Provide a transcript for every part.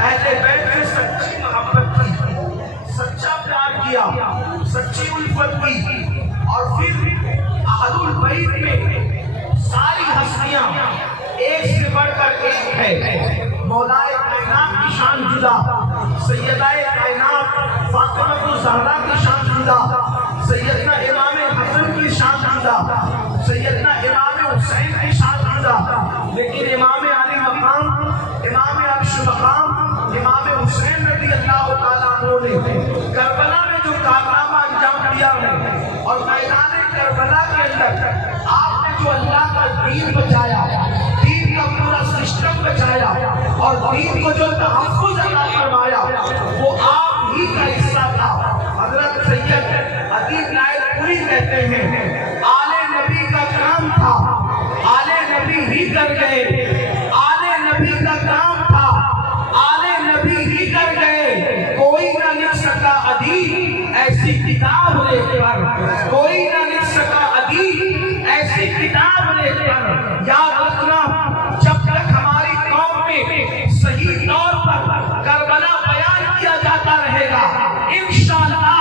اہل بیت سے سچی محبت کی، سچا پیار کیا، سچی الفت کی، اور پھر اہل البیت میں ساری ہستیاں ایک سے بڑھ کر ایک ہے۔ مولائے کائنات کی شان جدا، سیدہ کائنات فاطمہ الزہرا کی شان جدا، سیدنا امام حسن کی شان جدا، سیدنا امام حسین کی شان جدا، لیکن امام علی مقام، امام عرش مقام، امام حسین رضی اللہ تعالیٰ عنہ نے کربلا میں جو کارنامہ انجام دیا ہے، اور میدان کربلا کے اندر آپ نے جو اللہ کا دین بچایا، دین کا پورا سسٹم بچایا، اور دین کو جو تحفظ عطا فرمایا، وہ آپ ہی کا حصہ تھا۔ حضرت سید ادیب نائل پوری کہتے ہیں آل نبی کا کام تھا، آل نبی ہی کر گئے، آل نبی کا کام تھا، آل نبی ہی کر گئے، کوئی نہ لکھ سکا ادیب ایسی کتاب لے کر، کوئی نہ لکھ سکا ادیب ایسی کتاب لے کر۔ یاد رکھنا، جب تک ہماری قوم میں صحیح طور پر کربلا بیان کیا جاتا رہے گا، انشاءاللہ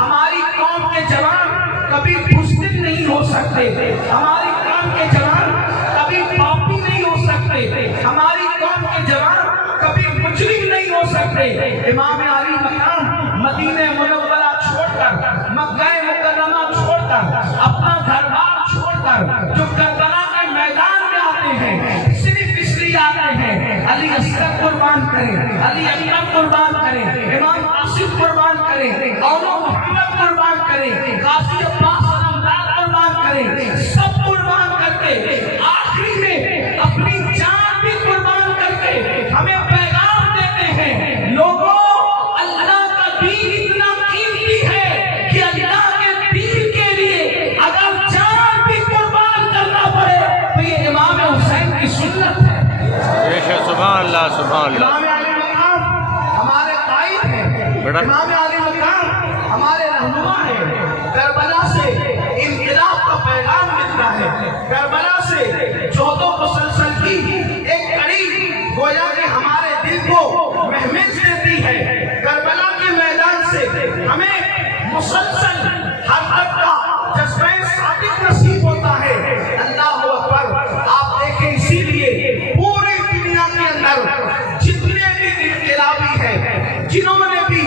ہماری قوم کے جوان کبھی بزدل نہیں ہو سکتے، ہماری قوم کے جوان کبھی پاپی نہیں ہو سکتے، ہماری قوم کے جوان کبھی مجرم نہیں ہو سکتے۔ امام علی مقام مدینہ منورہ چھوڑ کر، مکہ مکرمہ چھوڑ کر، اپنا گھر بار چھوڑ کر جو کربلا کے میدان میں آتے ہیں، صرف اس لیے آتے ہیں علی اصغر قربان کریں، علی اکبر قربان کریں، امام قاسم قربان کریں، اولو محمد قربان کریں، قاضی عباس علمدار قربان کریں، سب قربان کر کے آخری میں اپنی جان بھی قربان کر کے ہمیں پیغام دیتے ہیں، لوگوں اللہ کا دین اتنا قیمتی ہے کہ اللہ کے دین کے لیے اگر جان بھی قربان کرنا پڑے تو یہ امام حسین کی سنت ہے۔ سبحان اللہ، سبحان اللہ۔ امام علی مقام ہمارے قائد ہیں، امام علی مقام ہمارے رہنما ہیں۔ کربلا سے انقلاب کا پیغام ملتا ہے، کربلا سے چودہ مسلسل کی ایک کڑی گویا کہ ہمارے دل کو مہمیز دیتی ہے۔ کربلا کے میدان سے ہمیں مسلسل ہر حق کا جذبہ صادق نصیب ہوتا ہے۔ اللہ اکبر۔ آپ دیکھیں، اسی لیے پوری دنیا کے اندر جتنے بھی انقلابی ہیں، جنہوں نے بھی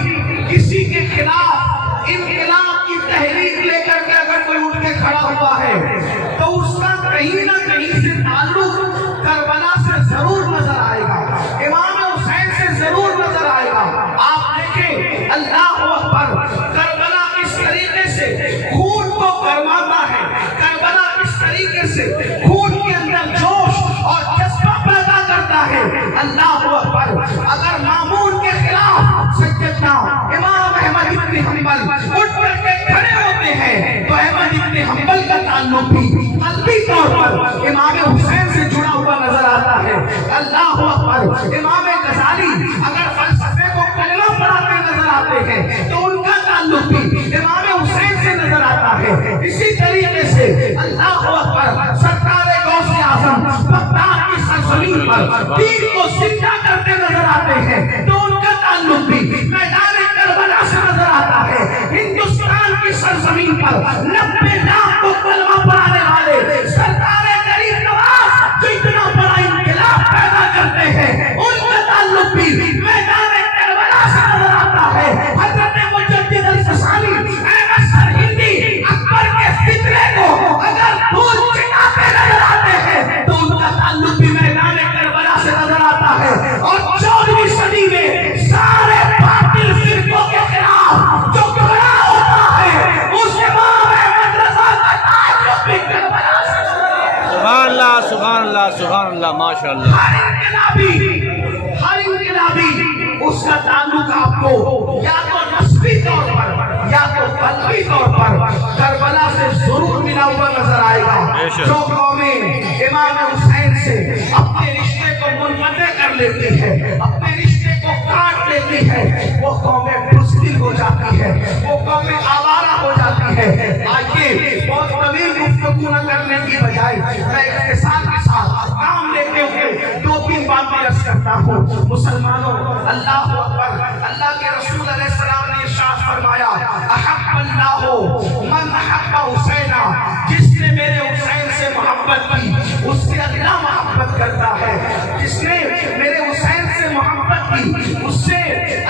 کسی کے خلاف انقلاب کی تحریک لے کر کے اگر کوئی اٹھ کے کھڑا ہوا ہے تو اس کا کہیں نہ کہیں سے تعلق کربلا سے ضرور نظر آئے گا، امام حسین سے ضرور نظر آئے گا۔ آپ دیکھیں، اللہ اکبر، کربلا کس طریقے سے خون کو گرماتا ہے، کربلا کس طریقے سے خون کے اندر جوش اور جذبہ پیدا کرتا ہے۔ اللہ اکبر۔ اگر مامون کے خلاف سیدنا امام احمد بن حنبل اٹھ کر کے کھڑے ہوتے ہیں تو احمد بن حنبل کا تعلق بھی قلبی طور پر امام حسین سے جڑا ہوا نظر آتا ہے۔ اللہ اکبر۔ امام غزالی اگر فلسفے کو کلمہ پڑھاتے نظر آتے ہیں تو ان کا تعلق بھی امام حسین سے نظر آتا ہے۔ اسی طریقے سے اللہ اکبر، سرکار غوث اعظم بغداد کی سرزمین پر دین کو زندہ کرتے نظر آتے ہیں تو ان کا تعلق بھی میدان کربلا سے نظر آتا ہے۔ ہندوستان کی سرزمین پر 90 لاکھ کو کلمہ پڑھانے والے سرکار غریب نواز جو اتنا بڑا انقلاب پیدا کرتے ہیں، ان کا تعلق بھی میدان کربلا سے نظر آتا ہے۔ حضرت مجدد الفسانی احمد سرہندی اکبر کے فتنے کو اگر دودھ چٹاتے نظر آتے ہیں تو ان کا تعلق بھی میدان کربلا سے نظر آتا ہے۔ اور 14ویں صدی میں سارے باطل فرقوں کے خلاف جو گھبراہ ہوتا ہے، اس امام احمد رضا کا تعلق بھی کربلا سے نظر آتا ہے۔ سبحان اللہ، سبحان اللہ، سبحان اللہ، ماشاء اللہ۔ ہر انقلابی اس کا تعلق آپ کو یا تو نسبی طور پر یا تو قلبی طور پر کربلا سے ضرور ملا ہوا نظر آئے گا۔ جو قومیں امام حسین سے اپنے رشتے کو منقطع کر لیتی ہے، اپنے رشتے کو کاٹ لیتی ہے، وہ قومیں بزدل ہو جاتی ہے، وہ قومیں آوارہ ہو جاتی ہے۔ آئیے بہت طویل گفتگو نہ کرنے کی بجائے میں اختصار کے ساتھ کام لیتے ہوئے 2-3 باتیں باتیں عرض کرتا ہوں مسلمانوں، اللہ اکبر، اللہ کے رسول علیہ السلام نے ارشاد فرمایا احب اللہ من احب حسینا، جس نے میرے حسین سے محبت کی اس سے اللہ محبت کرتا ہے، جس نے میرے حسین سے محبت کی اس سے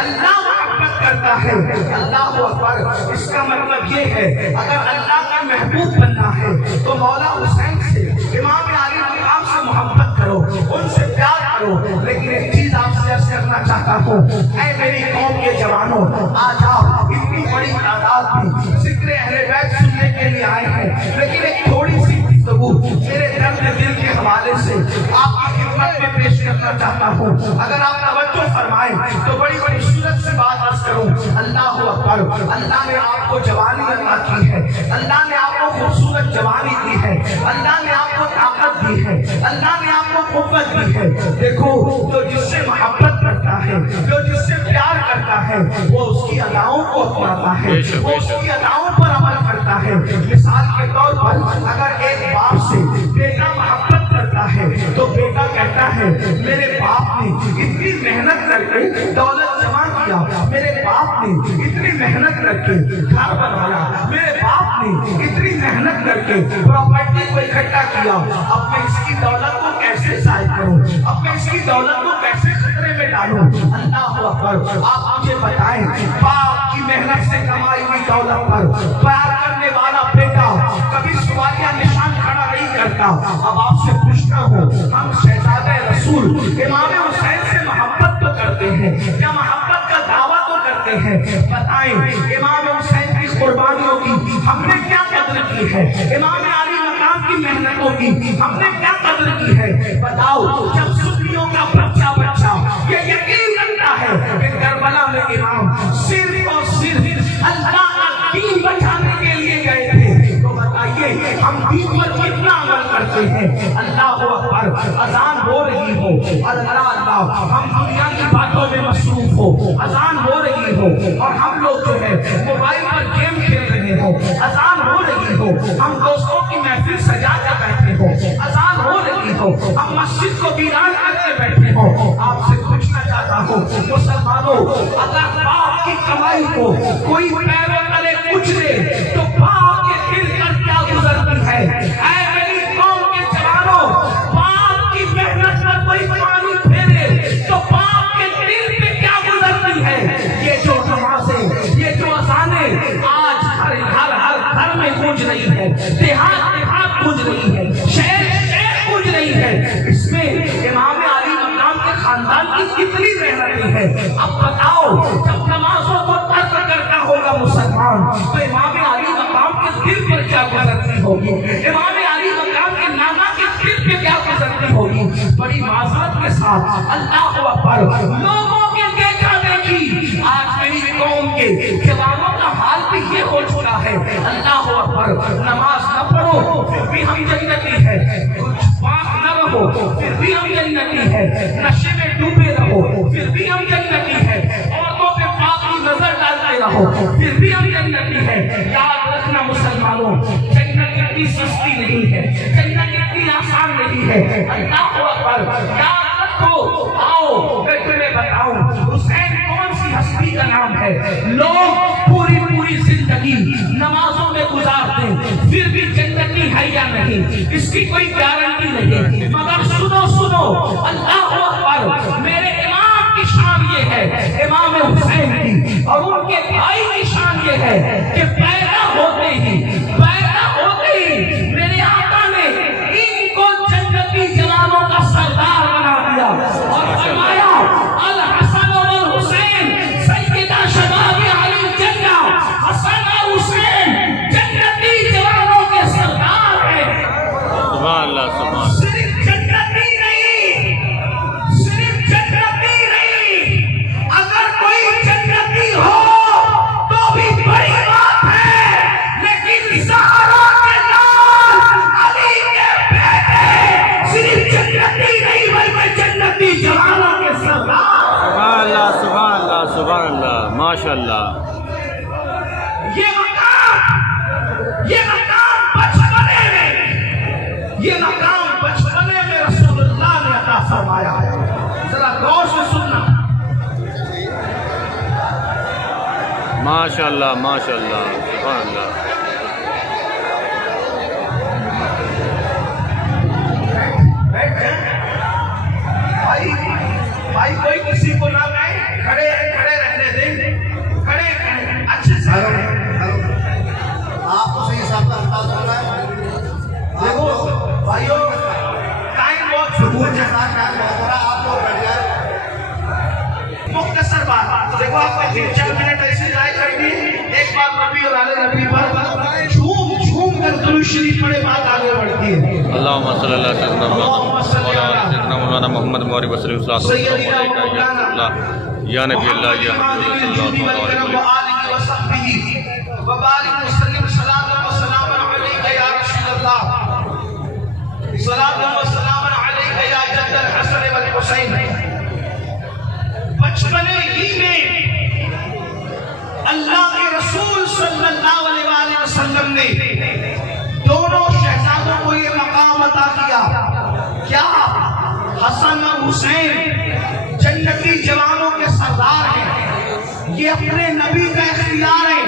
اللہ محبت کرتا ہے۔ اللہ اکبر، اس کا مطلب یہ ہے اگر اللہ کا محبوب بننا ہے تو مولا حسین سے، امام علی مقام سے محبت کرو، ان سے پیار کرو۔ لیکن ایک چیز آپ سے عرض کرنا چاہتا ہوں، اے میری قوم کے جوانوں، آج آپ اتنی بڑی تعداد میں ذکر اہل بیت سننے کے لیے آئے ہیں، لیکن ایک تھوڑی سی گفتگو میرے درد دل کے حوالے سے آپ کی خدمت میں پیش کرنا چاہتا ہوں۔ اگر آپ توجہ فرمائیں تو بڑی بڑی صورت سے بات عرض کروں۔ اللہ اکبر، اللہ نے آپ کو جوانی عطا کی ہے، اللہ نے آپ کو خوبصورت جوانی دی ہے، اللہ نے آپ کو طاقت دی ہے، اللہ نے آپ کو قوت دی ہے۔ دیکھو، جو جس سے محبت کرتا ہے، جو جس سے پیار کرتا ہے، وہ اس کی اداؤں کو اپناتا ہے، وہ اس کی اداؤں پر عمل کرتا ہے۔ مثال کے طور پر اگر ایک باپ سے بیٹا محبت کرتا ہے تو بیٹا کہتا ہے میرے باپ نے اتنی محنت کر کے دولت جمع کیا، میرے باپ نے اتنی محنت کر کے گھر بنایا، میرے باپ نے اتنی محنت کر کے پراپرٹی کو اکٹھا کیا، اب میں اس کی دولت کو کیسے ضائع کروں، اب میں اس کی دولت کو کیسے خطرے میں ڈالوں۔ اللہ اکبر، آپ مجھے بتائیں، باپ کی محنت سے کمائی ہوئی دولت پر پیار کرنے والا بیٹا کبھی سوالیہ نشان کھڑا نہیں کرتا۔ اب آپ سے پوچھتا ہوں، ہم شہزادہ رسول امام حسین سے محبت تو کرتے ہیں یا محبت کا دعویٰ تو کرتے ہیں، بتائیں امام حسین کی قربانیوں کی ہم نے کیا قدر کی ہے، امام علی مقام کی محنتوں کی ہم نے کیا قدر کی ہے؟ بتاؤ، جب سنیوں کا بچہ یہ یقین رکھتا ہے کہ کربلا میں امام صرف اور صرف اللہ کا دین بچانے کے لیے گئے تھے، تو بتائیے ہم دین پر کتنا عمل کرتے ہیں۔ اللہ اکبر، اذان ہو رہی ہو، اللہ اللہ، ہم دنیا کی باتوں میں مصروف ہو، اذان ہو رہی ہو اور ہم لوگ جو ہے موبائل پر گیم کھیل رہے ہو، اذان ہو رہی ہو، ہم دوستوں کی محفل سجا کر بیٹھے ہو، اذان ہو رہی ہو، ہم مسجد کو ویران کر کے بیٹھے ہو۔ آپ سے پوچھنا چاہتا ہوں مسلمانوں، اگر باپ کی کمائی کو کوئی پیروں تلے کچھ دے تو باپ کے دل پر کیا گزرتی ہے؟ اے میری قوم کے جوانوں، باپ کی محنت پر کوئی پانی پھیرے تو باپ کے دل پہ کیا گزرتی ہے؟ یہ جو نمازیں، یہ جو اذانیں آج ہر گھر میں گونج رہی ہے، دیہات گونج رہی ہے، شہر گونج رہی ہے، اس میں امام علی مقام کے خاندان کی کتنی محنتیں ہیں۔ اب بتاؤ، جب نمازوں کو ترک کرتا ہوگا مسلمان تو امام علی مقام کے دل پر کیا گزرتی ہوگی، امام علی مقام کے نانا کے دل پہ کیا گزرتی ہوگی۔ بڑی معذرت کے ساتھ اللہ اکبر، لوگوں کے دیکھا دیکھی آج میری قوم کے جوانوں کا حال بھی یہ ہو چکا ہے۔ اللہ اکبر، نماز نہ پڑھو پھر بھی ہم جنتی ہے، کچھ پاک نہ رہو پھر بھی ہم جنتی ہے، نشے میں ڈوبے رہو پھر بھی ہم جنتی ہے، عورتوں پہ پاک کی نظر ڈالتے رہو پھر بھی ہم جنتی ہے۔ یاد رکھنا مسلمانوں، جنت اتنی سستی نہیں ہے، جنت اتنی آسان نہیں ہے۔ اللہ اکبر، یاد رکھو۔ آؤ میں تمہیں بتاؤں حسین کون سی ہستی کا نام ہے۔ لوگ پوری زندگی نمازوں میں گزارتے ہیں پھر بھی جنتی ہے یا نہیں اس کی کوئی گارنٹی نہیں، مگر سنو اللہ اکبر، میرے امام کی شان یہ ہے، امام حسین کی اور ان کے بھائی کی شان یہ ہے کہ پیدا ہوتے ہی میرے آقا نے ان کو جنتی جوانوں کا سردار بنا دیا اور فرمایا الحسن والحسین سیدہ شباب علی جنہ، حسن اور حسین جنتی جوانوں کے سردار ہیں۔ سبحان اللہ، سبحان اللہ۔ صرف جنتی نہیں، اگر کوئی جنتی ہو تو بھی بڑی بات ہے، لیکن زہرا کے لال علی کے بیٹے صرف جنتی نہیں بلکہ جنتی جوانوں کے سردار۔ سبحان اللہ، سبحان اللہ، سبحان اللہ، ماشاء اللہ۔ یہ مقام بچپنے میں رسول اللہ نے عطا فرمایا ہے۔ ماشاءاللہ ماشاءاللہ سبحان اللہ. بھائی کوئی کسی کو نہ کہے، کھڑے رہنے دیں، کھڑے اچھے سے. آپ کو صحیح حساب کا انداز ہو رہا ہے. دیکھو بھائیوں، ٹائم بہت سکون کے ساتھ ٹائم بہت ہو رہا ہے. آپ لوگ بیٹھ جائیں. مختصر بات، دیکھو آپ نے 3-4 منٹ ایسے ضائع کر دیے. ایک بات نبی اور آل نبی پر جھوم کر درود شریف پڑھے، بات آگے بڑھتی ہے. اللہم صلی اللہ علیہ وسلم سیدنا مولانا محمد موری وسلم صلی اللہ علیہ وسلم یا نبی اللہ یا حبیب صلی اللہ علیہ وسلم وبارک وسلم صلاۃ و سلام علیک یا رسول اللہ، صلاۃ و سلام علیک یا جد الحسن والحسین. بچپنے ہی میں اللہ کے رسول صلی اللہ علیہ وسلم نے دونوں شہزادوں کو یہ مقام عطا کیا. کیا حسن اور حسین جنتی جوانوں کے سردار ہیں. یہ اپنے نبی کا اختیار ہے.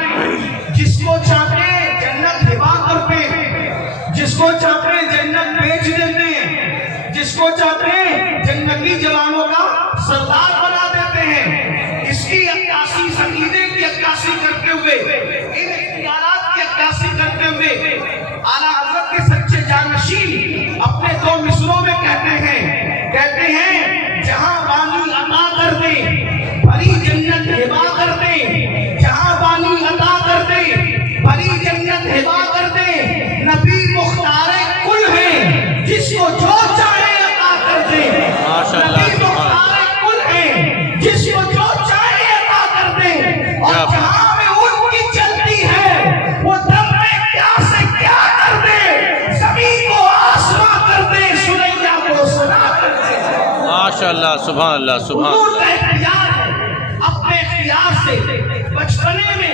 جس کو چاہتے ہیں جنت ہبا کرتے ہیں، جس کو چاہتے ہیں جنت بیچ دیتے ہیں، جس کو چاہتے ہیں جنتی جوانوں کا سردار بنا دیتے ہیں. اس کی عکاسی، عقیدے کی عکاسی کرتے ہوئے، ان اختیارات کی عکاسی کرتے ہوئے اعلیٰ حضرت کے سچے جانشین اپنے 2 مصروں میں کہتے ہیں جہاں بانی عطا کر دے بھری جنت ہبا کر دے، جہاں بانی عطا کر دے بھری جنت ہبا کر دے. نبی مختار کل ہے، جس کو جو چاہے عطا کر دے. نبی مختار کل ہے، جس کو جو چاہے عطا کر دے. اور جہاں میں ان کی چلتی ہے وہ دم میں کیا سے کیا کر دے، زمین کو آسمان کر دے، سلیہ کو سنا کر دے. ماشاءاللہ سبحان اللہ سبحان حضور اللہ. کا اختیار ہے. اپنے اختیار سے بچپنے میں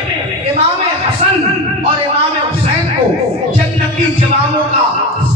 امام حسن اور امام حسین کو جنتی جوانوں کا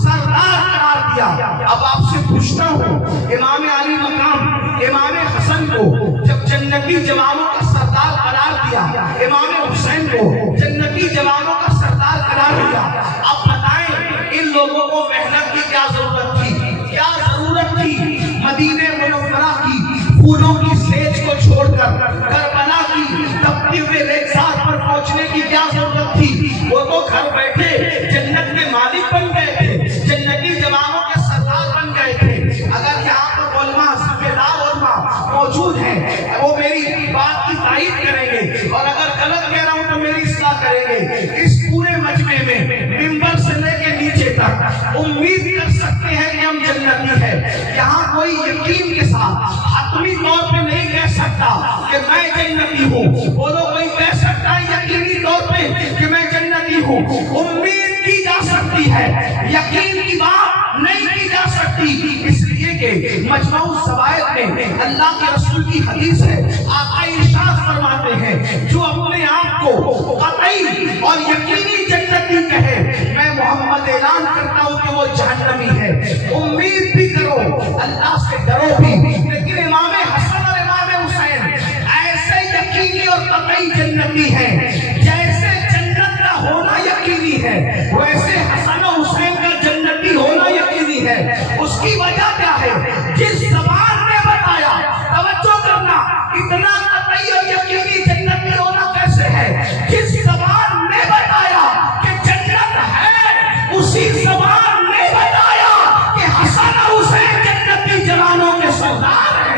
سردار قرار دیا. اب آپ سے پوچھتا ہوں، امام علی مقام امام حسن کو جب جنتی جوانوں کا سردار قرار دیا، امام حسین کو جنتی جوانوں کا سردار قرار دیا، اب بتائیں ان لوگوں کو محنت کی کیا ضرورت تھی؟ کیا ضرورت تھی مدینہ منورہ کی پھولوں کی سیج کو چھوڑ کر کربلا کی تپتی ہوئے ریگزار پر پہنچنے کی کیا ضرورت تھی؟ وہ تو گھر بیٹھے جنت کے مالک بن گئے تھے، جنتی جوانوں کے سردار بن گئے تھے. اگر یہاں پر علماء صفیدار علماء موجود ہیں وہ میری بات کی تائید کریں گے، اور اگر غلط کہہ رہا ہوں تو میری اصلاح کریں گے. اس پورے مجمع میں منبر سے لے کے نیچے تک امید کر سکتے ہیں کہ ہم جنتی ہیں. یہاں کوئی یقین کے ساتھ حتمی طور پہ نہیں کہہ سکتا کہ میں جنتی ہوں. بولو کوئی کہہ سکتا ہے یقینی طور پہ کہ میں جنتی ہوں؟ امید کی جا سکتی ہے، یقین کی بات نہیں کی جا سکتی. اس لیے کہ مجموع الزوائد میں اللہ کے رسول کی حدیث ہے، آقا ارشاد فرماتے ہیں جو اپنے آپ کو قطعی اور یقینی جنتی کہے، میں محمد اعلان کرتا ہوں کہ وہ جہنمی ہے. امید بھی کرو، اللہ سے ڈرو بھی. لیکن امام حسن اور امام حسین ایسے یقینی اور قطعی جنتی ہیں جیسے جنت کا ہونا یقینی ہے، ویسے حسن و حسین کا جنتی ہونا یقینی ہے. اس کی وجہ کیا ہے؟ جس زبان نے بتایا، توجہ کرنا، اتنا قطعی اور یقینی جنتی ہونا کیسے ہے؟ جس زبان نے بتایا کہ جنت ہے، اسی زبان نے بتایا کہ حسن اور حسین جنتی جوانوں کے سردار ہیں.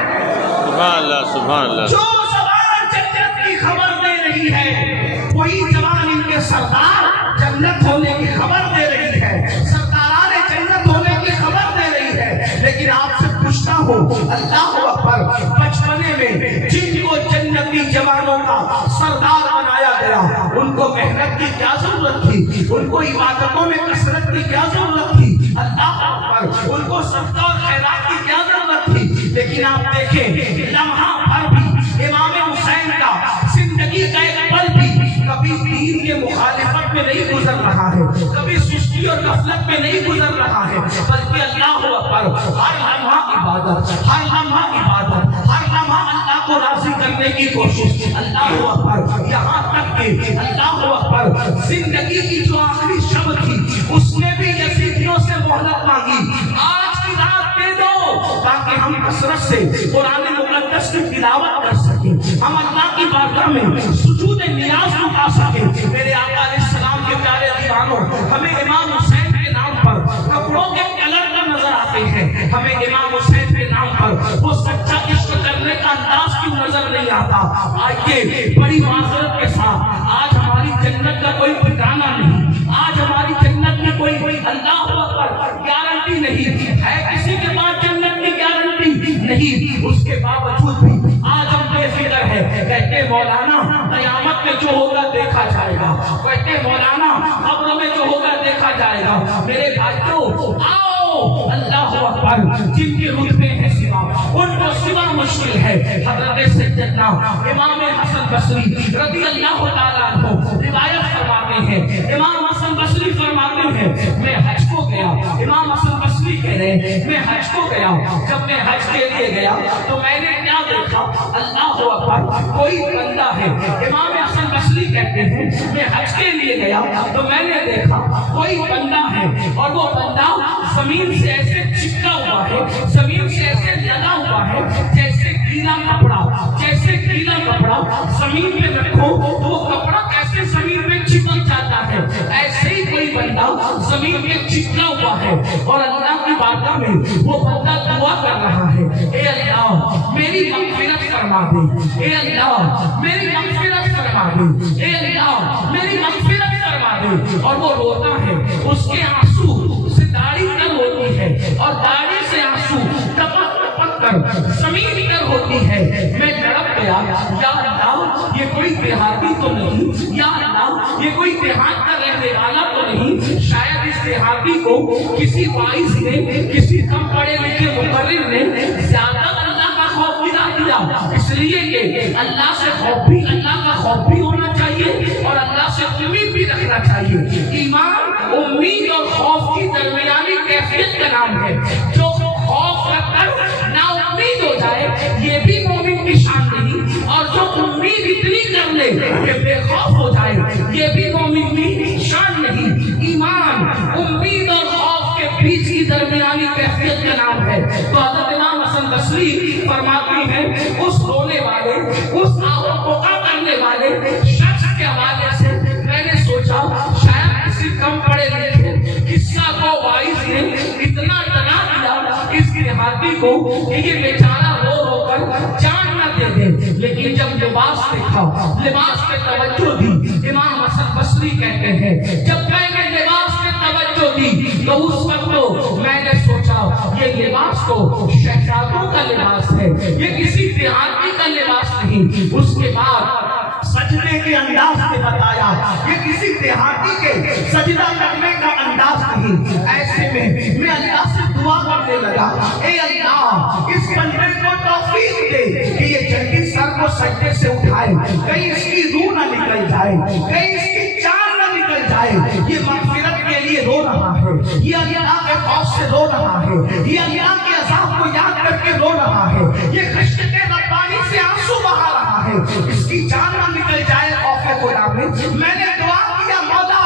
سبحان اللہ سبحان اللہ. جو زبان جنت کی خبر دے رہی ہے وہی زبان ان کے سردار جنت ہونے کی خبر دے رہی ہے، سرداران جنت ہونے کی خبر دے رہی ہے. لیکن آپ سے پوچھتا ہوں، اللہ اکبر، بچپنے میں جن کو جنتی جوانوں کا سردار بنایا گیا ان کو محنت کی کیا ضرورت تھی؟ ان کو عبادتوں میں کثرت کی کیا ضرورت تھی؟ اللہ اکبر، ان کو صدقہ اور خیرات کی کیا ضرورت تھی؟ لیکن آپ دیکھیں لمحہ بھر بھی امام حسین کا زندگی کا ایک پل بھی کبھی دین کے مخالفت میں نہیں گزر رہا ہے، کبھی سستی اور غفلت میں نہیں گزر رہا ہے، بلکہ اللہ اکبر ہر لمحہ عبادت، ہر لمحہ عبادت، ہر لمحہ اللہ کو راضی کرنے کی کوشش. اللہ اکبر. یہاں تک کہ اللہ اکبر زندگی کی جو آخری شب تھی اس نے بھی یزیدیوں سے مہلت مانگی. آج کی رات دے دو تاکہ ہم کثرت سے قرآن مقدس کی تلاوت کر سکیں, ہم اللہ کی بارگاہ میں سجود نیاز لٹا سکیں. میرے آقا علیہ السلام کے پیارے دیوانوں, ہمیں امام حسین کے نام پر کپڑوں کے کلر کا نظر آتے ہیں, ہمیں امام حسین کے نام پر وہ سچا عشق کرنے کا انداز کیوں نظر نہیں آتا. آئیے بڑی معذرت کے ساتھ, آج ہماری جنت کا کوئی ٹھکانہ نہیں, آج ہماری جنت میں کوئی اللہ اکبر گارنٹی نہیں ہے, کسی کے پاس جنت کی گارنٹی نہیں. اس کے باوجود بھی آج ہم بے فکر ہے. کہتے مولانا قیامت میں جو ہوگا دیکھا جائے گا, کہتے مولانا قبر میں جو ہوگا دیکھا جائے گا. میرے بھائیوں آؤ, اللہ اکبر, جن کے رتبے ہیں سوا ان کو سوا مشکل ہے. حضرت سیدنا امام حسن بصری رضی اللہ تعالیٰ عنہ روایت فرماتے ہیں, امام حسن بصری فرماتے ہیں میں حج کو گیا. امام حسن بصری کہہ رہے ہیں میں حج کو گیا. جب میں حج کے لیے گیا تو میں نے کیا دیکھا, اللہ اکبر, کوئی بندہ ہے. امام حسن بصری کہتے ہیں میں حج کے لیے گیا تو میں نے دیکھا کوئی بندہ ہے اور وہ بندہ زمین سے ایسے چپکا ہوا ہے, زمین سے ایسے لگا ہوا ہے جیسے گیلا کپڑا, جیسے گیلا کپڑا زمین پہ رکھو تو وہ کپڑا کیسے زمین پہ چپک جاتا ہے, ایسے ہی کوئی بندہ زمین پہ چپکا ہوا ہے. اور اللہ کی بارگاہ میں وہ بندہ دعا کر رہا ہے, اے اللہ میری مغفرت فرما دے, اے اللہ میری مغفرت فرما دے, اے اللہ میری مغفرت فرما دے. اور وہ روتا ہے, اس کے آنسو سے داڑھی تر ہوتی ہے اور داڑھی سے آنسو ٹپک ٹپک کر زمین پر ہوتی ہے. میں تڑپ گیا, یا اللہ یہ کوئی دیہاتی تو نہیں, یا اللہ یہ کوئی دیہات کا رہنے والا تو نہیں, شاید اس دیہاتی کو کسی وائز نے, کسی کم پڑھے لکھے مقرر نے زیادہ اللہ کا خوف دلا دیا, اس لیے کہ اللہ سے خوف بھی, اللہ کا خوف بھی ہونا چاہیے اور اللہ سے امید بھی رکھنا چاہیے. ایمان امید اور خوف کی درمیانی کیفیت کا نام ہے. جو خوف رکھ کر نا امید ہو جائے یہ بھی مومن کی شان نہیں, اور جو امید اتنی کر لے کہ بے خوف ہو جائے یہ بھی مومن کی شان نہیں. ایمان امید اور خوف کے بیچ کی درمیانی کیفیت کا نام ہے. تو حضرت امام حسن بصری فرماتے ہیں اس رونے والے, اس آہوکا کرنے والے شخص کے حوالے سے میں نے سوچا شاید کسی کم پڑھے لکھے قصہ کو وائز نے اتنا ڈرا دیا اس دیہاتی کو کہ یہ بیچارہ رو رو کر جان نہ دے دے. لیکن جب لباس دیکھا, لباس پہ توجہ دی, امام حسن بصری کہتے ہیں جب میں نے لباس پہ توجہ دی تو اس وقت میں نے سوچا یہ لباس تو شہزادوں کا لباس ہے, یہ کسی دیہاتی کا لباس نہیں. اس کے بعد سجدے کے انداز سے بتایا یہ کسی دیہاتی کے سجدہ کرنے کا انداز نہیں. ایسے میں اللہ سے دعا کرنے لگا, اے اللہ اس بندے کو توفیق دے کہ یہ جلدی سر کو سجدے سے اٹھائے, کہیں اس کی روح نہ نکل جائے, کہیں اس کی جان نہ نکل جائے. یہ مغفرت کے لیے رو رہا ہے, یہ اللہ کے خوف سے رو رہا ہے, یہ اللہ کے عذاب کو یاد کر کے رو رہا ہے, یہ خشک کے ربانی سے آنسو بہا رہا ہے, اس کی جان نہ نکل جائے خوف خدا میں. میں نے دعا کیا مولا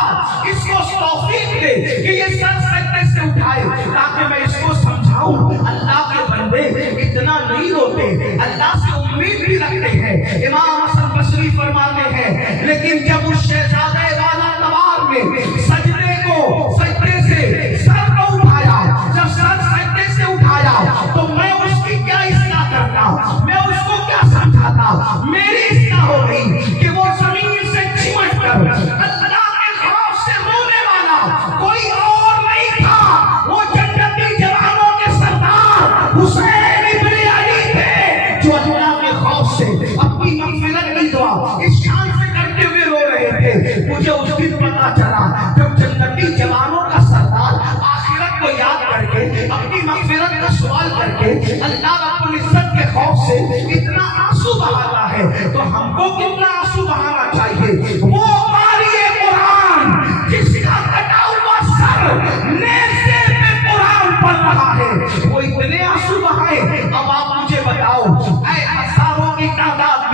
اس کو توفیق دے کہ یہ سر سجدے سے اٹھائے تاکہ میں اس کو سمجھاؤں اللہ کے بندے اتنا نہیں روتے, اللہ سے امید بھی رکھتے ہیں. امام حسن بصری فرماتے ہیں لیکن جب اس شہزادے والا نوار میں سجدے سے سر کو اٹھایا, جب سر سجدے سے اٹھایا تو میں اس کی کیا اصلاح کرتا, میں اس کو کیا سمجھاتا. میری اصلاح ہو گئی کہ وہ زمین سے چمٹ کر اللہ کے خوف سے رونے والا کوئی اور نہیں تھا, وہ جنتی جوانوں کے سردار حسین ابن علی تھے جو اللہ کے خوف سے اپنی مغفرت کی دعا اس شان سے کرتے ہوئے رو رہے تھے. مجھے اس دن پتا چلا جب جنتی جوانوں کا سردار آخرت کو یاد کر کے اپنی مغفرت کا سوال کر کے اللہ رب العزت کے خوف سے اتنا آنسو بہاتا ہے تو ہم کو کتنا آنسو بہانا چاہیے. وہ قاری قرآن جس کا کٹا ہوا سر نیزے پہ قرآن پڑھ رہا ہے وہ اتنے آنسو بہائے. اب آپ مجھے بتاؤ اے ہزاروں کی تعداد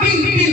3-3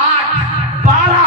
8, 12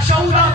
14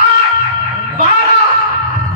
8, 12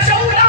14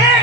1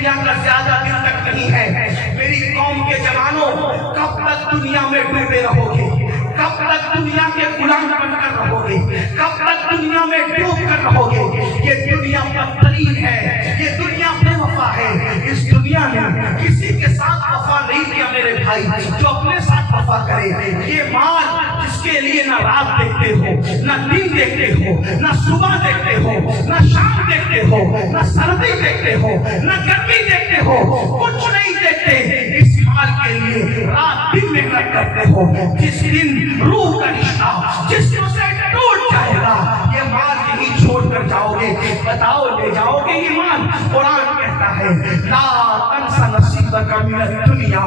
دنیا کا زیادہ دن تک نہیں ہے. میری قوم کے جوانوں کب تک دنیا میں ڈوبے رہو گے؟ کب تک دنیا کے غلام بن کر رہو گے؟ کب تک دنیا میں ڈوب کر رہو گے؟ یہ دنیا بدترین ہے، یہ دنیا بے وفا ہے. اس دنیا نے کسی کے ساتھ وفا نہیں کیا میرے بھائی. جو اپنے ساتھ وفا کرے، یہ مال جس کے لیے نہ رات دیکھتے ہو، نہ دن دیکھتے ہو، نہ صبح دیکھتے ہو، نہ شام دیکھتے ہو، نہ سردی دیکھتے ہو، نہ گرمی دیکھتے ہو، کچھ نہیں دیکھتے. اس مال کے لیے رات دن محنت کرتے ہو. جس دن روح کا رشتہ جسم سے ٹوٹ جائے گا، یہ مال نہیں چھوڑ کر جاؤ گے. بتاؤ لے جاؤ گے یہ مال؟ قرآن کہتا ہے لا تنس نصیبک من الدنیا،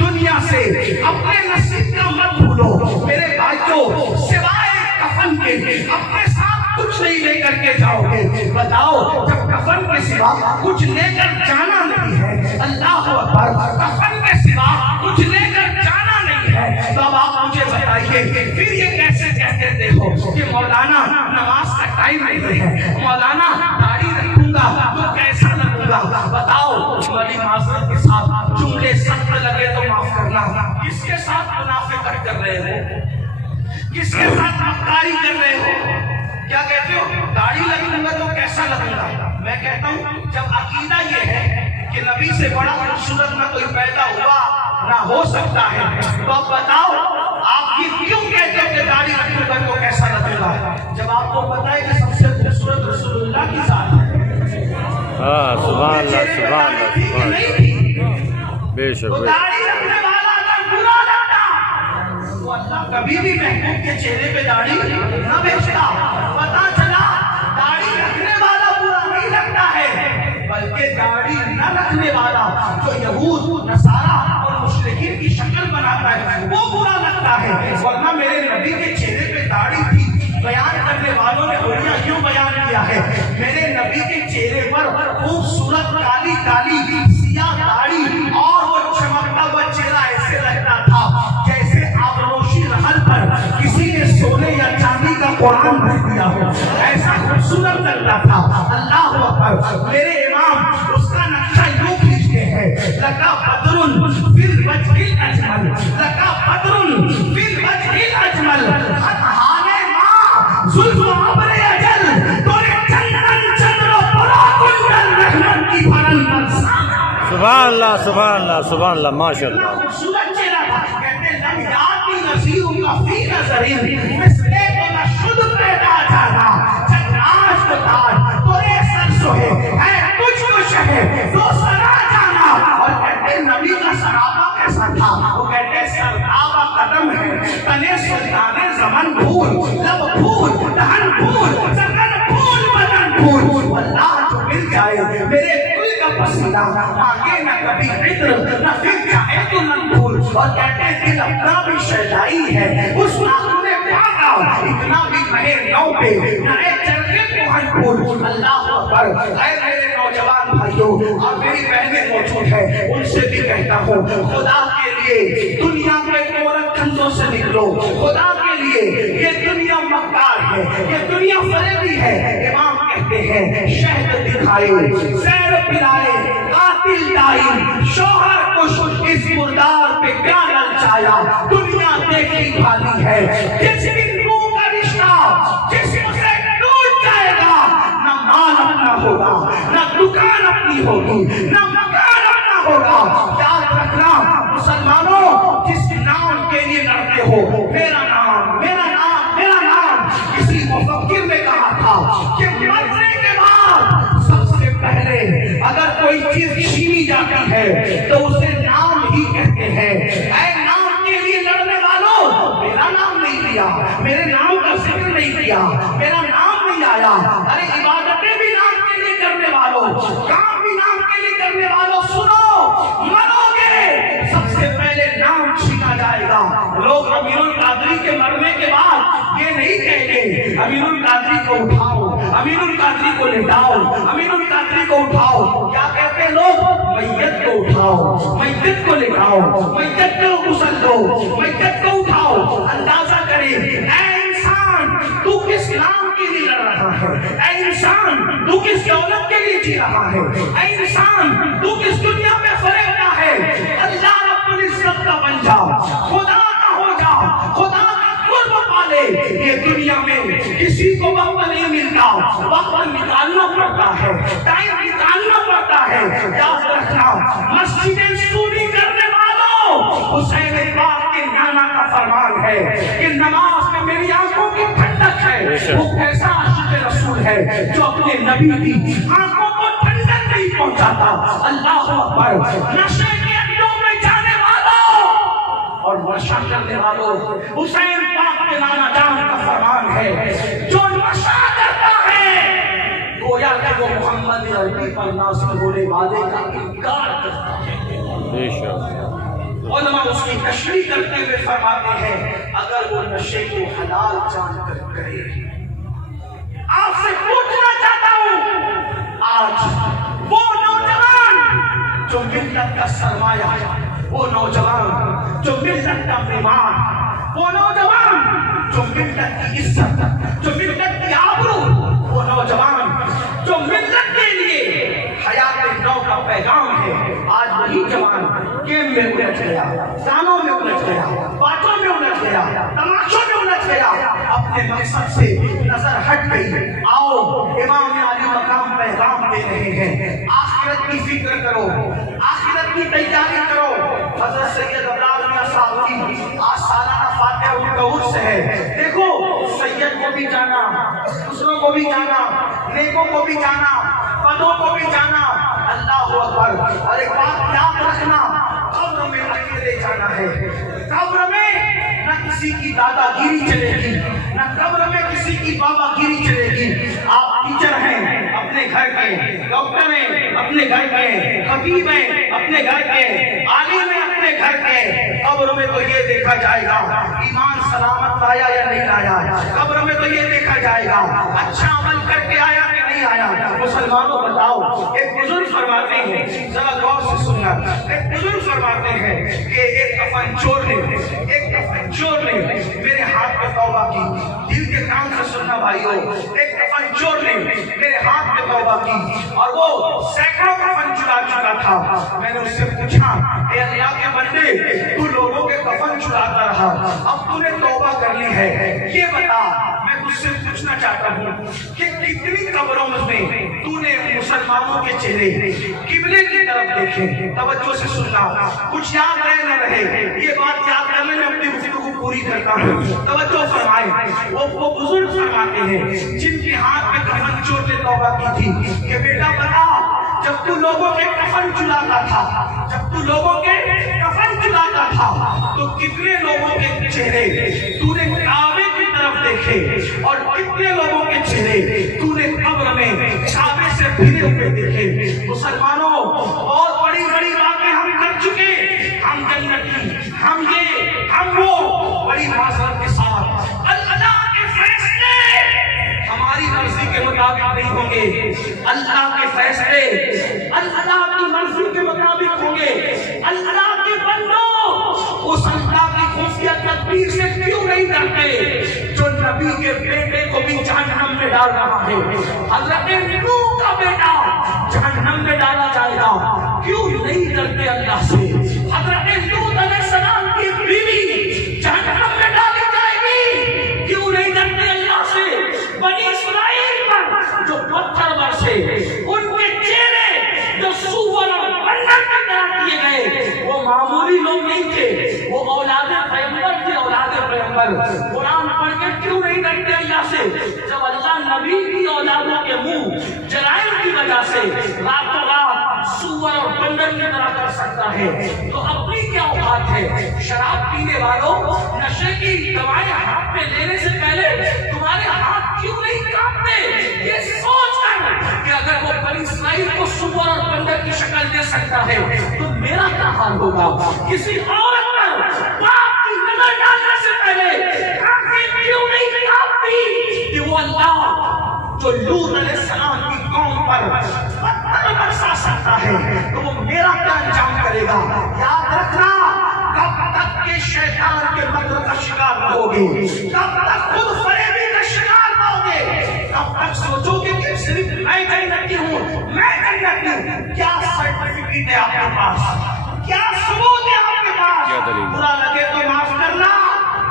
دنیا سے اپنے نصیب کا مت بھولو. میرے بھائیوں، سوائے کفن کے اپنے ساتھ کچھ نہیں لے کر کے جاؤ گے. بتاؤ جب کفن کے سوا کچھ لے کر جانا نہیں ہے، اللہ اکبر، کفن کے سوا کچھ لے کر جانا نہیں ہے، تو اب آپ مجھے بتائیے پھر یہ کیسے کہتے ہو کہ مولانا نماز کا ٹائم نہیں ہے، مولانا داڑھی رکھوں گا تو کیسا لگوں گا؟ بتاؤ بڑی معذرت کے ساتھ جملے سخت لگے تو معاف کرنا، کس کے ساتھ منافقت کر رہے ہو؟ کس کے ساتھ مکاری کر رہے ہو؟ کیا کہتے ہو داڑھی لگوں گا تو کیسا لگوں گا؟ میں کہتا ہوں جب عقیدہ یہ ہے کہ نبی سے بڑا خوبصورت نہ کوئی پیدا ہوا نہ ہو سکتا ہے، تو اب بتاؤ آپ یہ کیوں کہتے ہو کہ داڑھی رکھوں گا تو کیسا لگے گا، جب آپ کو پتا ہے کہ سب سے خوبصورت رسول اللہ کی ذات ہے. سبحان اللہ سبحان اللہ سبحان اللہ. بے شک داڑھی رکھنے والا اگر برا لگتا تو اللہ کبھی بھی محبوب کے چہرے پہ داڑھی نہ بھیجتا. پتا چلا داڑھی رکھنے والا برا نہیں لگتا ہے، بلکہ داڑھی نہ رکھنے والا جو یہود نصارا اور مشرکین کی شکل بناتا ہے وہ برا لگتا ہے. ورنہ میرے نبی کے چہرے پہ داڑھی تھی. بیان کرنے والوں نے اڑیا کیوں بیان کیا ہے؟ میرے نبی کے چہرے پر خوبصورت کالی کالی سیاہ داڑھی اور وہ چمکتا ہوا چہرہ ایسے لگتا تھا جیسے آبروشی رحل پر کسی نے سونے یا چاندی کا قرآن رکھ دیا ہو، ایسا خوبصورت لگتا تھا. اللہ اکبر. میرے امام اس کا نقشہ یوں کھینچتے ہیں لگا بدر فی الوجہ الاجمل، لگا بدر فی الوجہ الاجمل، خطحانے ماں ظلم عبر اجل توڑے چندن چندر و پرا کنجل رحمت کی بھرن برسان. سبحان اللہ سبحان اللہ سبحان اللہ ماشاء اللہ. خوبصورت چہرہ تھا. کہتے لم یاتی نظیر کا فی نظرین مثلے تو نہ شد پیدا جانا، چندراج کو تاج توڑے سر سوہے ہے تجھ کو شہے تو سرا جانا. اور کہتے نبی کا سراپا کیسا تھا؟ وہ کہتے سرتابہ قدم ہے تنے سلطان زمن بھول، لب بھول، دہن بھول، سکن بھول، بدن بھول. اللہ جو مل جائے میرے دل کا پسینہ، آگے نہ کبھی عطر نہ پھر جائے تو نہ بھول. اور کہتے دل اپنا بھی شہدائی ہے اس ناخن پاکا، اتنا بھی کہے نو پہ نئے چرکے کو ہن بھول. اللہ اکبر. اے میرے نوجوان بھائیوں اور میری بہنیں موجود ہیں، ان سے بھی کہتا ہوں خدا کے لیے دنیا کے عورت کھندوں سے نکلو. خدا کے لیے یہ دنیا مکار ہے، یہ دنیا فریبی ہے. امام کہتے ہیں شہد دکھائے، زہر پلائے، قاتل ڈائن، شوہر کش، اس مردار پہ کیا للچایا. دنیا دیکھی بھالی ہے. جس دن روح کا رشتہ جسم سے ٹوٹ جائے گا، نہ مال اپنا ہوگا، نہ دکان اپنی ہوگی، نہ مکان اپنا ہوگا. یاد رکھنا مسلمانوں، جس نام کے لیے لڑتے ہو، میرا نام میرا نام میرا نام، کسی مفکر نے کہا تھا کہ مرنے کے بعد سب سے پہلے اگر کوئی چیز چھینی جاتی ہے تو اسے نام ہی کہتے ہیں. اے نام کے لیے لڑنے والوں، میرا نام نہیں لیا، میرے نام کا ذکر نہیں کیا، میرا نام نہیں آیا. ارے عبادتیں بھی نام کے لیے کرنے والوں، کام بھی نام کے لیے کرنے والوں، سنو مرو گے سب سے پہلے نام چھینا جائے گا. لوگ امیر القادری کے مرنے کے بعد یہ نہیں کہیں گے امیر القادری کو اٹھاؤ، امیر القادری کو لٹاؤ، امیر القادری کو اٹھاؤ. کیا کہتے لوگ؟ میت کو اٹھاؤ، میت کو لٹاؤ، میت کو غسل دو، میت کو اٹھاؤ. اندازہ کرے اے انسان تو کس اسلام کے لیے لڑ رہا ہے؟ اے انسان تو کس دولت کے لیے جی رہا ہے؟ اے انسان تو کس دنیا میں فریبتا ہے؟ اللہ رب العزت کا بن جا، خدا کا ہو جا، خدا کا قرب پالے۔ یہ دنیا میں کسی کو وقت نہیں ملتا، وقت نکالنا پڑتا ہے، ٹائم نکالنا پڑتا ہے۔ یاد رکھنا، مسجدیں سونی کرنے والوں، حسین پاک کے نانا کا فرمان ہے کہ نماز میں میری آنکھوں کی ٹھنڈک ہے۔ وہ کیسا عاشق رسول ہے جو اپنے نبی کی آنکھوں کو ٹھنڈک نہیں پہنچاتا۔ اللہ اکبر۔ نشے کے اڈوں میں جانے والوں اور نشہ کرنے والوں، حسین پاک کے نانا جان کا فرمان ہے جو نشہ کرتا ہے گویا کہ وہ محمد عربی پر نازل ہونے والے کا انکار کرتا ہے۔ بے شک علماء اس کی تشریح کرتے ہوئے فرماتے ہیں اگر وہ نشے کو حلال جان کر کرے۔ آپ سے پوچھنا چاہتا ہوں، آج وہ نوجوان جو ملت کا سرمایہ ہے، وہ نوجوان جو ملت کا بیمار، وہ نوجوان جو ملت کی عزت، جو ملت کی آبرو، وہ نوجوان جو ملت کے لیے حیات نو کا پیغام ہے، آج وہی جوان گیم میں الجھ گیا، گانوں میں الجھ گیا، باتوں میں الجھ گیا، تماشوں میں الجھ گیا، اپنے مقصد سے نظر ہٹ گئی۔ آؤ امام علی مقام پیغام دے رہے ہیں، آخرت کی فکر کرو، آخرت کی تیاری کرو۔ حضرت سید عبداللہ میاں صاحب کی آج سالانہ فاتحہ القعود سے ہے۔ دیکھو سید کو بھی جانا، دوسروں کو بھی جانا، نیکوں کو بھی جانا، پدوں کو بھی جانا۔ اللہ اکبر۔ اور ایک بات یاد رکھنا، قبر میں اکیلے جانا ہے۔ قبر میں نہ کسی کی دادا گیری چلے گی، نہ قبر میں کسی کی بابا گیری چلے گی۔ آپ ٹیچر ہیں اپنے گھر کے، ڈاکٹر ہیں اپنے گھر کے، خطیب ہیں اپنے گھر کے، عالم ہیں اپنے گھر کے۔ قبر میں تو یہ دیکھا جائے گا ایمان سلامت آیا یا نہیں آیا۔ قبر میں تو یہ دیکھا جائے گا اچھا عمل کر کے آیا کہ نہیں آیا۔ مسلمانوں بتاؤ، ایک بزرگ فرماتے ہیں، ذرا غور سے سننا، ایک بزرگ فرماتے ہیں کہ ایک کفن چور نے میرے ہاتھ پہ توبہ کی۔ دل کے کام سے سننا بھائیو، ایک کفن چور نے میرے ہاتھ پہ توبہ کی اور وہ سینکڑوں کفن چرا چکا تھا۔ میں نے اس سے پوچھا، اے اللہ کے بندے، تو لوگوں کے کفن چراتا رہا، اب تو نے توبہ کر لی ہے، یہ بتا میں تجھ سے پوچھنا چاہتا ہوں کہ کتنی قبروں میں تو نے مسلمانوں کے چہرے قبلے کی طرف دیکھے۔ توجہ سے سننا، کچھ یاد رہے نہ رہے، یہ بات یاد کرنے میں اپنی گفتگو پوری کرتا ہوں۔ توجہ فرمائے، وہ بزرگ فرماتے ہیں جن کے ہاتھ میں کفن چور نے توبہ کی تھی کہ بیٹا بتا، جب تو لوگوں کے کفن چلاتا تھا، جب تو لوگوں کے کفن چلاتا تھا تو کتنے لوگوں کے چہرے تو نے کعبے کی طرف دیکھے اور کتنے لوگوں کے چہرے تو نے قبر میں کعبے سے پھرے ہوئے دیکھے۔ مسلمانوں، بہت بڑی بڑی باتیں ہم کر چکے، ہم جنتی، ہم یہ، ہم وہ، بڑی معذرت کے ساتھ اللہ کے فیصلے ہماری مرضی کے مطابق نہیں ہوں گے۔ اللہ کے فیصلے اللہ کی مرضی کے مطابق ہوں گے۔ اللہ کے بندوں، اس اللہ کی خفیہ تدبیر سے کیوں نہیں ڈرتے جو نبی کے بیٹے کو بھی جہنم میں ڈال رہا ہے؟ حضرت نوح کا بیٹا جہنم میں ڈالا جائے گا، کیوں نہیں ڈرتے اللہ سے؟ حضرت لوط علیہ السلام کی بیوی جہنم میں ڈالی جائے گی، کیوں نہیں ڈرتے اللہ سے؟ بنی اسرائیل پر جو پتھر برسے، ان کے چہرے جو سور اور بندر کی طرح کیے گئے، وہ معمولی لوگ نہیں تھے، وہ اولاد پیغمبر تھے، اولاد پیغمبر۔ قرآن پڑھ کے کیوں نہیں ڈرتے اللہ سے؟ جب اللہ نبی کی اولادوں کے منہ جرائم کی وجہ سے راتوں رات سور اور بندر کی طرح کر سکتا ہے تو اپنی کیا اوقات ہے؟ شراب پینے والوں، نشے کی دوائیں ہاتھ میں لینے سے پہلے تمہارے ہاتھ کیوں نہیں کانپتے؟ یہ سوچ کر کہ اگر وہ بنی اسرائیل کو سور اور بندر کی شکل دے سکتا ہے تو میرا کیا حال ہوگا؟ کسی عورت پر باپ کی نظر ڈالنے سے پہلے آنکھیں کیوں نہیں کانپتی کہ وہ اللہ جو لوط علیہ السلام کی قوم پر پتھر برسا سکتا ہے تو وہ میرا کیا انجام کرے گا؟ یاد رکھنا، کب تک کے شیطان کے مکر کا شکار نہ ہوگے، کب تک خود فریبی کا شکار نہ ہوگے، ہے آپ کے پاس؟ کیا ثبوت ہے آپ کے پاس؟ کیا دلیل ہے؟ برا لگے تو معاف کرنا،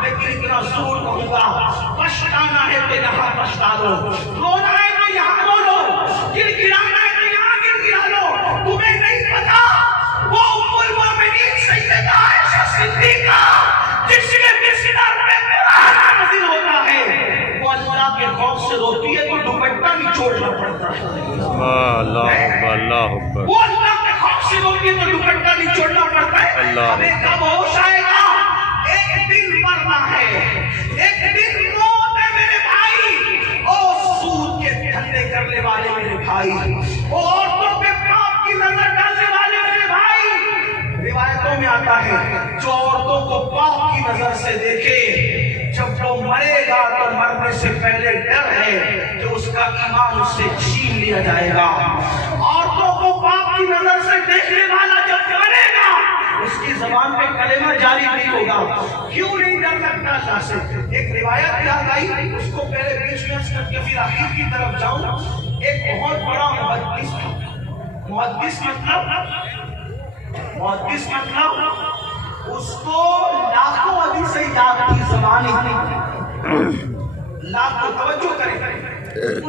لیکن اتنا ضرور کہوں گا، پچھتانا ہے تو یہاں پچھتا لو، رونا ہے تو یہاں رو لو، گڑگڑانا ہے تو یہاں گڑگڑا لو۔ تمہیں نہیں پتا وہ ام المؤمنین سیدہ عائشہ صدیقہ جس کے بستر پہ قرآن نازل ہوتا ہے، وہ اللہ کے خوف سے روتی ہے تو دوپٹہ نچوڑنا پڑتا ہے۔ اللہ اکبر، اللہ اکبر، وہ اللہ کے خوف سے روتی ہے تو دوپٹہ نچوڑنا پڑتا ہے۔ اللہ۔ ہمیں کب ہوش آئے گا؟ ایک دن مرنا ہے، ایک دن موت ہے میرے بھائی۔ او سود کے دھندے کرنے والے میرے بھائی، او عورتوں پہ پاپ کی نظر ڈالنے والے میرے بھائی، روایتوں میں آتا ہے جو عورتوں کو پاپ کی نظر سے دیکھے، جب وہ مرے گا تو مرنے سے پہلے ڈر ہے کہ اس کا ایمان اس سے چھین لیا جائے گا۔ عورتوں کو پاپ کی نظر سے دیکھنے والا جب مرے گا اس کی زبان پہ کلمہ جاری نہیں ہوگا۔ کیوں نہیں ڈر لگتا اللہ سے؟ ایک روایت یاد آئی، اس کو پہلے بیچ میں کر کے پھر آخر کی طرف جاؤں۔ ایک بہت بڑا محدث اس کو لاکھوں حدیث یاد کی زبان ہی، لاکھوں، توجہ کریں،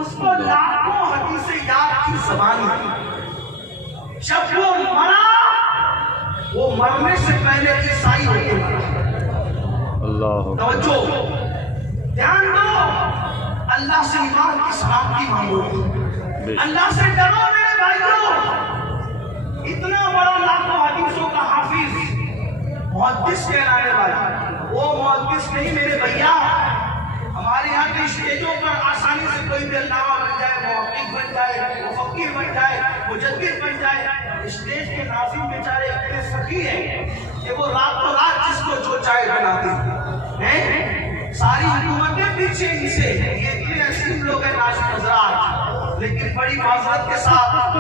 اس کو لاکھوں حدیث یاد کی زبان ہی۔ جب وہ مرا، وہ مرنے سے پہلے عیسائی ہو گیا۔ اللہ توجہ، دھیان دو، اللہ سے ایمان کی سلامتی مانگو، اللہ سے ڈرو میرے بھائیوں۔ اتنا بڑا لاکھوں حدیثوں کا حافظ محدث کہلانے والا، وہ محدث نہیں میرے بھیا۔ ہمارے یہاں کے اسٹیجوں پر آسانی سے کوئی بھی علامہ بن جائے، محقق بن جائے، مفکر بن جائے، مجدد بن جائے۔ اسٹیج کے ناظم بیچارے اتنے سخی ہیں کہ وہ راتوں رات جس کو جو چاہے بناتے ہیں۔ ساری حکومتیں پیچھے ان سے، یہ اتنے عظیم لوگ ہیں ناظم حضرات، لیکن بڑی معذرت کے ساتھ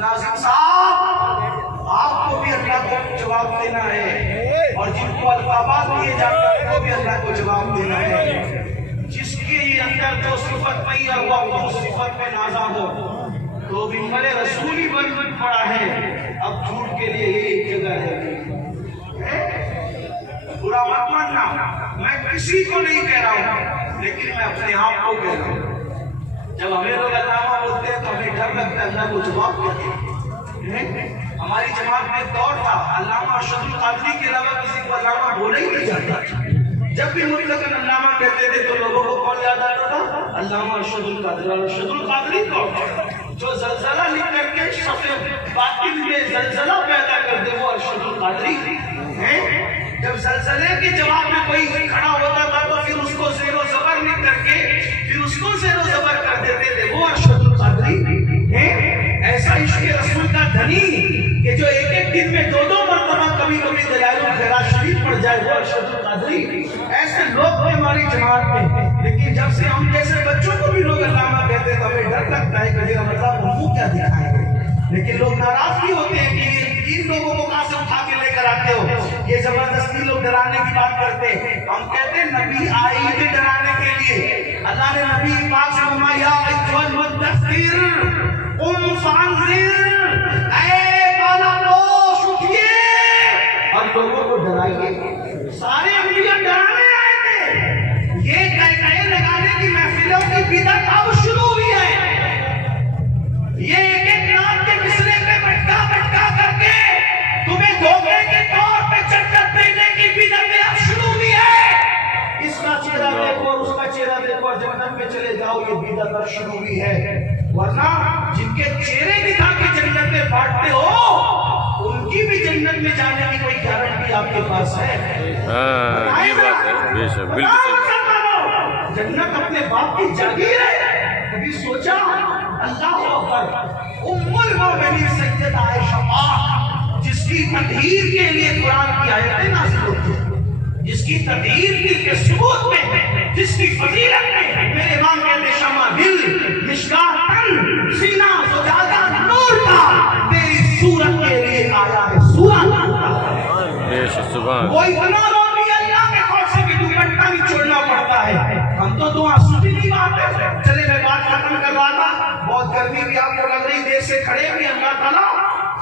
ناظم صاحب آپ کو بھی اللہ کو جواب دینا ہے، اور جن کو القابات دیے جاتے ہیں وہ بھی اللہ کو جواب دینا ہے۔ جس کے اندر جو صفت پئی اور وہ اس صفت میں نازا ہو تو ممبر رسولی بن پڑا ہے۔ اب جھوٹ کے لیے ایک جگہ ہے، برا مت ماننا، میں کسی کو نہیں کہہ رہا ہوں، لیکن میں اپنے آپ کو کہہ رہا ہوں۔ جب ہمیں لوگ علامہ بولتے ہیں تو ہمیں ڈر لگتا ہے اللہ کو جواب دیتے ہیں۔ ہماری جماعت میں ایک دور تھا، علامہ ارشد القادری کے علاوہ کسی کو علامہ بولا ہی نہیں جاتا۔ جب بھی مطلق علامہ کہتے تھے تو لوگوں کو کون یاد آتا تھا؟ علامہ ارشد القادری۔ ارشد القادری کون؟ جو زلزلہ لکھ کر کے صفحے باطن میں زلزلہ پیدا کر دے، وہ ارشد القادری ہیں۔ جب زلزلے کے جواب میں کوئی کھڑا ہوتا تھا تو پھر اس کو زیر و زبر لکھ کر کے پھر اس کو زیر و زبر کر دیتے تھے، وہ ارشد القادری ہیں۔ ایسا عشق رسول کا دھنی کہ جو ایک ایک دن میں دو دو مرتبہ کبھی کبھی دلائل الخیرات شریف پڑھ جائے، وہ ارشد القادری۔ ایسے لوگ تھے ہماری جماعت میں، لیکن جب سے ہم جیسے بچوں کو بھی لوگ علامہ کہتے ہیں تو ہمیں ڈر لگتا ہے کہ مطلب منہ کیا دکھائیں گے، لیکن لوگ ناراض بھی ہوتے ہیں کہ ان لوگوں کو کہاں سے اٹھا کے لے کر آتے ہو، یہ زبردستی لوگ ڈرانے کی بات کرتے ہیں۔ ہم کہتے ہیں نبی آئی تھے ڈرانے کے لیے، اللہ نے نبی پاک سے فرمایا یا ایھا المدثر قم فانذر، اے بالا پوش اٹھیے اور لوگوں کو ڈرائیے۔ سارے انبیاء ڈرانے آئے تھے، یہ کہے لگانے کی محفلوں کی بدعت اب شروع ہوئی ہے۔ یہ ایک ایک رات کے بسترے پہ بٹکا کر کے تمہیں دھوکے کے طور پہ جنت دینے کی بدعتیں اب شروع ہوئی ہے۔ اس کا چہرہ دیکھو اور اس کا چہرہ دیکھو اور جنت میں چلے جاؤ، یہ بدعت اب شروع ہوئی ہے۔ ورنہ جن کے چہرے دکھا کے جنت میں بانٹتے ہو ان کی بھی جنت میں جانے کی کوئی گارنٹی آپ کے پاس ہے؟ یہ بات ہے، بے شک، بالکل صحیح۔ جنت اپنے باپ کی جاگیر ہے، کبھی سوچا؟ اللہ اکبر، ام المؤمنین سیدہ عائشہ جس کی تطہیر کے لیے قرآن کی آیتیں نازل ہوتی ہیں، جس کی تطہیر کے ثبوت میں، جس کی فضیلت میں میرے امام کہتے شمع دل مشکاہ تن سینہ زجاجہ نور کا تیری صورت کے لیے آیا ہے سورت۔ بے شک، سبحان وہ اتنا روتی اللہ کے خوف سے کہ دوپٹہ بھی چھوڑنا پڑتا ہے۔ ہم تو دعا سنی نہیں بات ہے۔ چلے میں بات ختم کر رہا تھا، بہت گرمی بھی آپ کو لگ رہی، دیر سے کھڑے بھی، اللہ تعالیٰ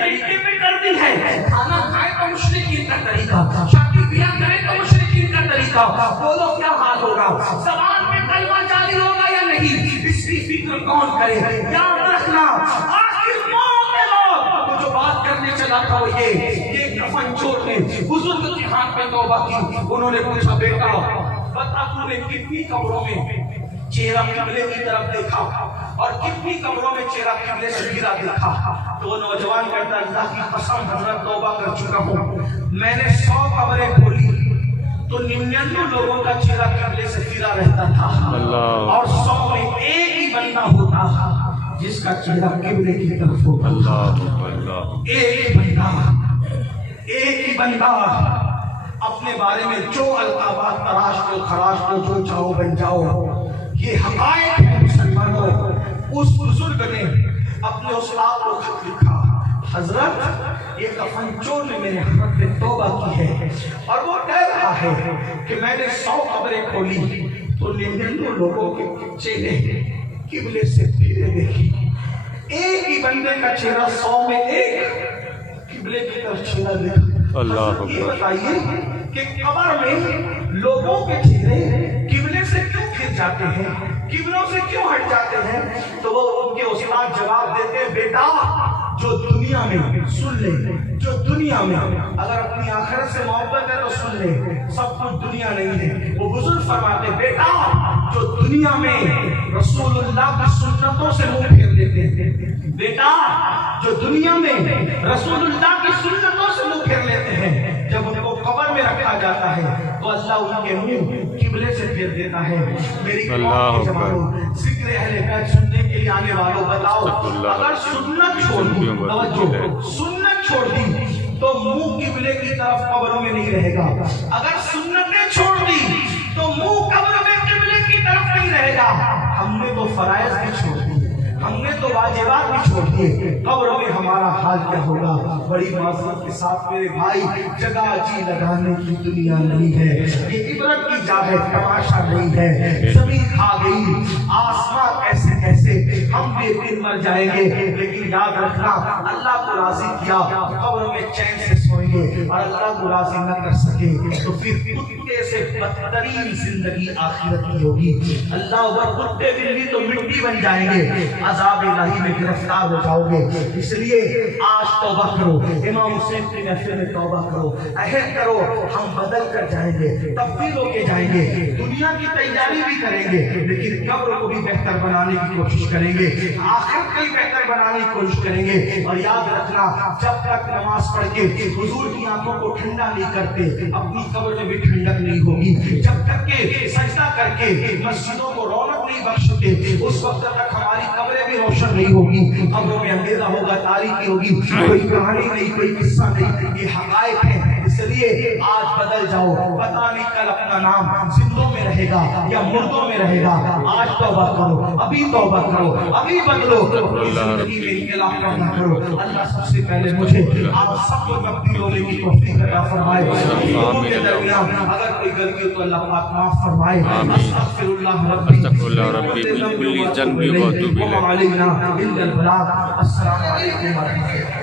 طریقے پہ کرتی ہے. کھانا کھائے تو مشرکین کا طریقہ, شادی بیاہ کرے تو مشرکین کا طریقہ. بولو کیا حال ہوگا؟ زبان میں کلمہ جاری ہوگا یا نہیں؟ اس کی فکر کون کرے؟ یاد رکھنا آخر موت ہے موت. تو جو بات کرنے چلا تھا وہ یہ کفن چور نے بزرگ کے ہاتھ میں توبہ کی. انہوں نے پوچھا بیٹا بتا تو نے کتنی قبروں میں چہرہ قبلے کی طرف دیکھا اور کتنی قبروں میں چہرہ قبلے سے گرا دیکھا؟ تو نوجوان کہتا اللہ کی قسم حضرت توبہ کر چکا ہوں, میں نے 100 قبریں کھولی تو 99 لوگوں کا چہرہ قبلے سے گرا رہتا تھا اور 100 میں ایک ہی بندہ ہوتا جس کا چہرہ قبلے کی طرف ہوتا. ایک ہی بندہ اپنے بارے میں جو القابات تراش کو خراش کو جو چاہو بن جاؤ. یہ حقائق ہے مسلمانوں. اس بزرگ نے اپنے استاد کو خط لکھا, حضرت یہ کفن چور نے میرے حق میں توبہ کی ہے اور وہ کہہ رہا ہے کہ میں نے 100 قبریں کھولی تو 99 لوگوں کے چہرے قبلے سے پھرے دیکھی. ایک ہی بندے کا چہرہ 100 میں ایک قبلے کی طرف چہرہ دیکھا. یہ بتائیے کہ قبر میں لوگوں کے چہرے قبلے سے کیوں پھر جاتے ہیں, قبلوں سے کیوں ہٹ جاتے ہیں؟ تو وہ ان کے استاد جواب دیتے ہیں بیٹا جو دنیا میں سن لے, جو دنیا میں اگر اپنی آخرت سے محبت ہے تو سن لے, سب کچھ دنیا نہیں ہے. وہ بزرگ فرماتے بیٹا جو دنیا میں رسول اللہ کی سنتوں سے منہ پھیر لیتے ہیں, بیٹا جو دنیا میں رسول اللہ کی سنتوں سے منہ پھیر لیتے ہیں, جب ان کو قبر میں رکھا جاتا ہے تو اللہ ان کے منہ قبلے سے پھیر دیتا ہے. میری قوم کے جوانوں, ذکر اہل بیت سننے کے لیے آنے والوں بتاؤ اگر سنت چھوڑ دی, توجہ سنت چھوڑ دی تو منہ قبلے کی طرف قبروں میں نہیں رہے گا. اگر سنتیں چھوڑ دی تو منہ قبر میں قبلے کی طرف نہیں رہے گا. ہم نے تو فرائض بھی چھوڑ دی, ہم نے تو واجبات بھی چھوڑ دیے, قبر میں ہمارا حال کیا ہوگا؟ بڑی معذرت کے ساتھ میرے بھائی, جگہ جی لگانے کی دنیا نہیں ہے, یہ عبرت کی جا ہے, تماشا نہیں ہے. زمین کھا گئی, آسمان ایسے ایسے, ہم بھی ایک دن مر جائیں گے, لیکن یاد رکھنا اللہ کو راضی کیا قبر میں چین سے سوئیں گے اور اللہ کو راضی نہ کر سکے تو پھر کتے سے بدترین زندگی آخرت کی ہوگی. اللہ اکبر, کتے بلی تو مٹی بن جائیں گے, عذاب الہی میں گرفتار ہو جاؤ گے. اس لیے آج توبہ کرو, امام حسین کی محفل میں توبہ کرو, عہد کرو ہم بدل کر جائیں گے, تبدیل ہو کے جائیں گے, دنیا کی تیاری بھی کریں گے لیکن قبر کو بھی بہتر بنانے کی کوشش کریں گے, آخرت کو بھی بہتر بنانے کی کوشش کریں گے. اور یاد رکھنا جب تک نماز پڑھ کے حضور کی آنکھوں کو ٹھنڈا نہیں کرتے اپنی قبر میں بھی ٹھنڈک نہیں ہوگی. جب تک کہ سجدہ کر کے مسجدوں کو رونق نہیں بخشتے اس وقت تک ہماری قبریں بھی روشن نہیں ہوگی. قبروں میں اندھیرا ہوگا, تاریکی ہوگی, کوئی کہانی نہیں, کوئی قصہ نہیں, یہ حقائق ہیں. اس لیے آج بدل جاؤ, پتہ نہیں کل اپنا نام زندوں میں رہے گا یا مردوں میں رہے گا. آج توبہ کرو, ابھی توبہ کرو, ابھی بدلو, زندگی میں انقلاب کرنا کرو. اللہ سب سے پہلے مجھے آپ سب کو تبدیل ہونے کی توفیق عطا فرمائے. لوگوں کے درمیان اگر کوئی غلطی ہو تو اللہ پاک معاف فرمائے. استغفر اللہ ربی من کل ذنب واتوب الیہ. السلام علیکم ورحمۃ اللہ.